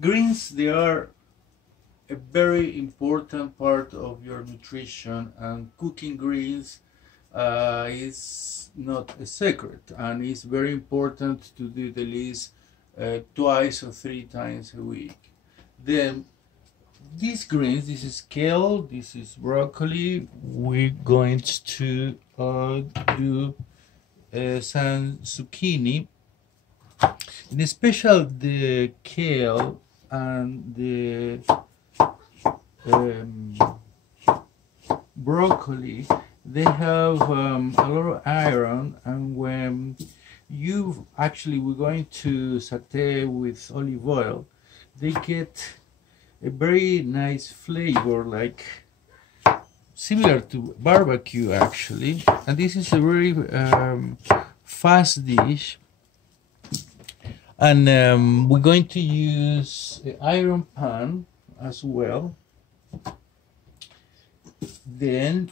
Greens, they are a very important part of your nutrition, and cooking greens is not a secret, and it's very important to do the least twice or three times a week. Then these greens, this is kale, this is broccoli. We're going to do some zucchini, in especial the kale and the um, broccoli. They have a lot of iron, and when you actually we're going to saute with olive oil, they get a very nice flavor, like similar to barbecue actually. And this is a very fast dish, and we're going to use an iron pan as well. Then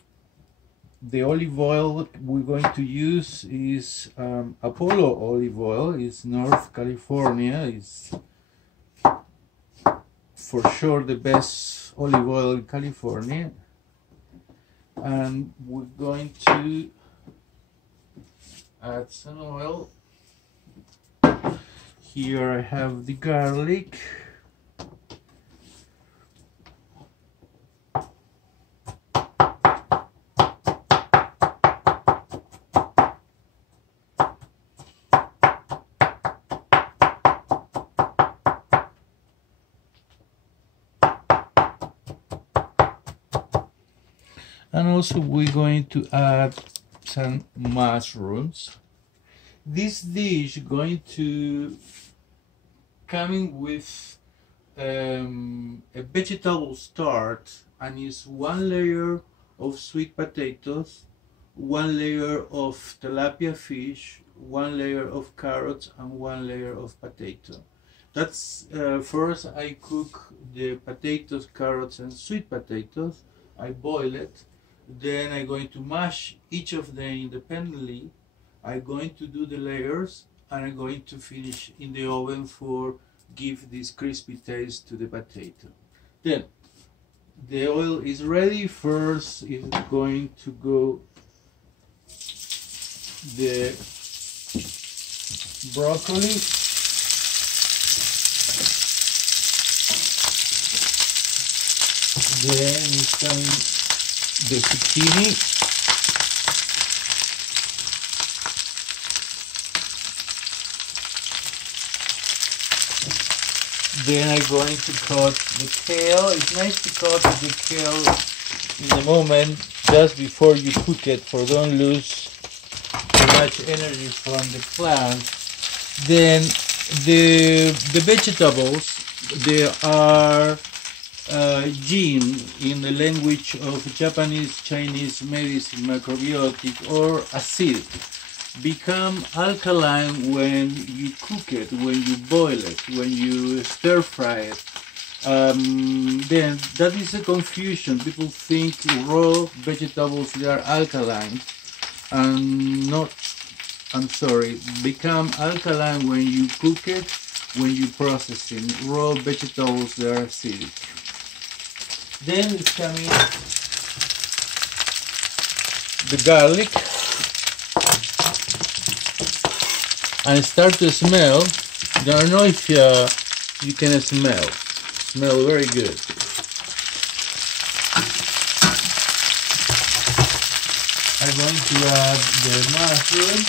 the olive oil we're going to use is Apollo olive oil. It's North California. It's for sure the best olive oil in California. And we're going to add some oil. Here I have the garlic. And also we're going to add some mushrooms. This dish is going to coming with a vegetable start, and is one layer of sweet potatoes, one layer of tilapia fish, one layer of carrots, and one layer of potato. That's first I cook the potatoes, carrots, and sweet potatoes. I boil it. Then I'm going to mash each of them independently. I'm going to do the layers, and I'm going to finish in the oven for give this crispy taste to the potato. Then the oil is ready. First is going to go the broccoli. Then is coming the zucchini. Then I'm going to cut the kale. It's nice to cut the kale in the moment just before you cook it, for don't lose too much energy from the plant. Then the vegetables, they are gene in the language of Japanese Chinese medicine, macrobiotic or acidic, become alkaline when you cook it, when you boil it, when you stir fry it. Then that is a confusion. People think raw vegetables, they are alkaline, and not, I'm sorry, become alkaline when you cook it, when you process it. Raw vegetables, they are acidic. Then it's coming the garlic, and start to smell. I don't know if you can smell very good. I'm going to add the mushroom.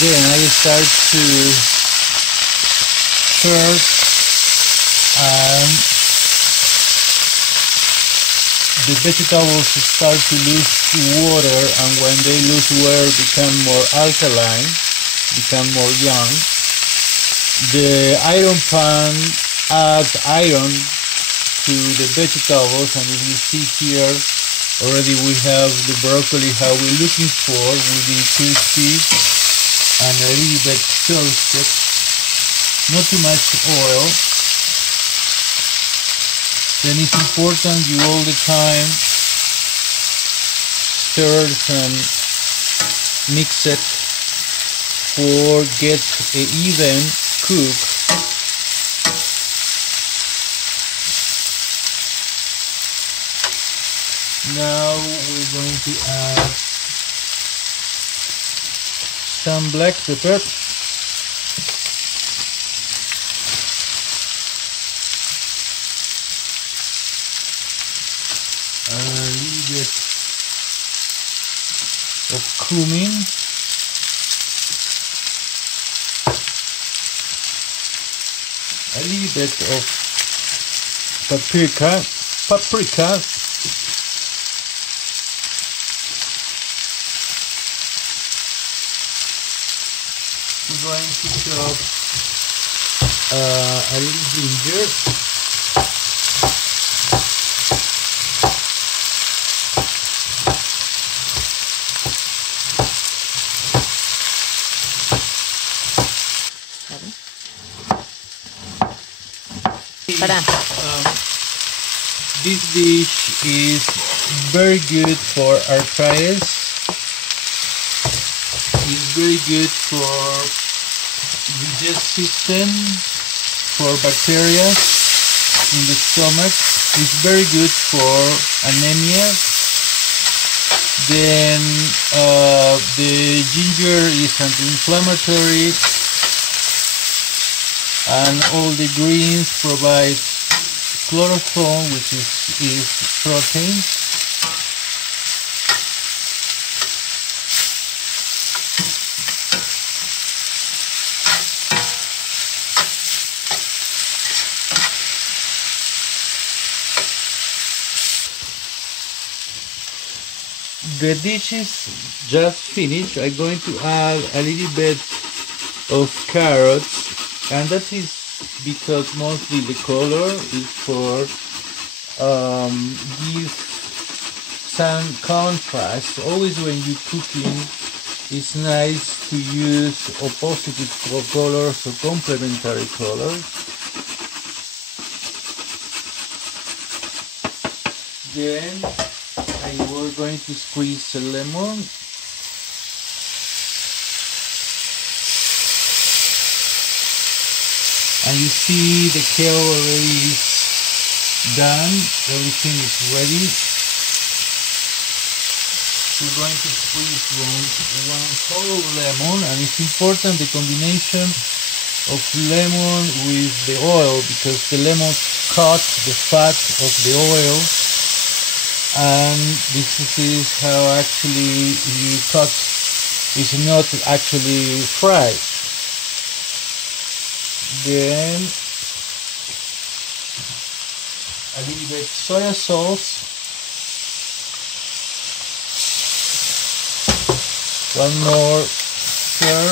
Then I start to stir and the vegetables start to lose water, and when they lose water become more alkaline, become more young. The iron pan adds iron to the vegetables, and if you see here already we have the broccoli how we're looking for, will be crispy and a little bit toasted, not too much oil. Then it's important you all the time stir and mix it for get an even cook. Now we're going to add some black pepper. A little bit of cumin, a little bit of paprika. We're going to chop a little ginger. This dish is very good for arthritis. It's very good for digestive system, for bacteria in the stomach. It's very good for anemia. Then the ginger is anti-inflammatory, and all the greens provide chlorophyll, which is protein. The dish is just finished. I'm going to add a little bit of carrots, and that is because mostly the color is for give some contrast. Always when you cooking, it's nice to use opposite colors or complementary colors. Then we're going to squeeze a lemon. And you see the kale already is done, everything is ready. We're going to squeeze one whole lemon, and it's important the combination of lemon with the oil, because the lemon cuts the fat of the oil, and this is how actually you cut, it's not actually fried. Then a little bit soy sauce, one more stir,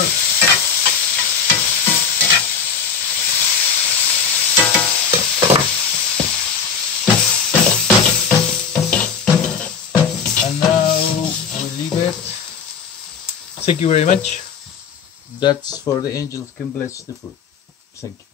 and now we leave it. Thank you very much. That's for the angels can bless the food. Thank you.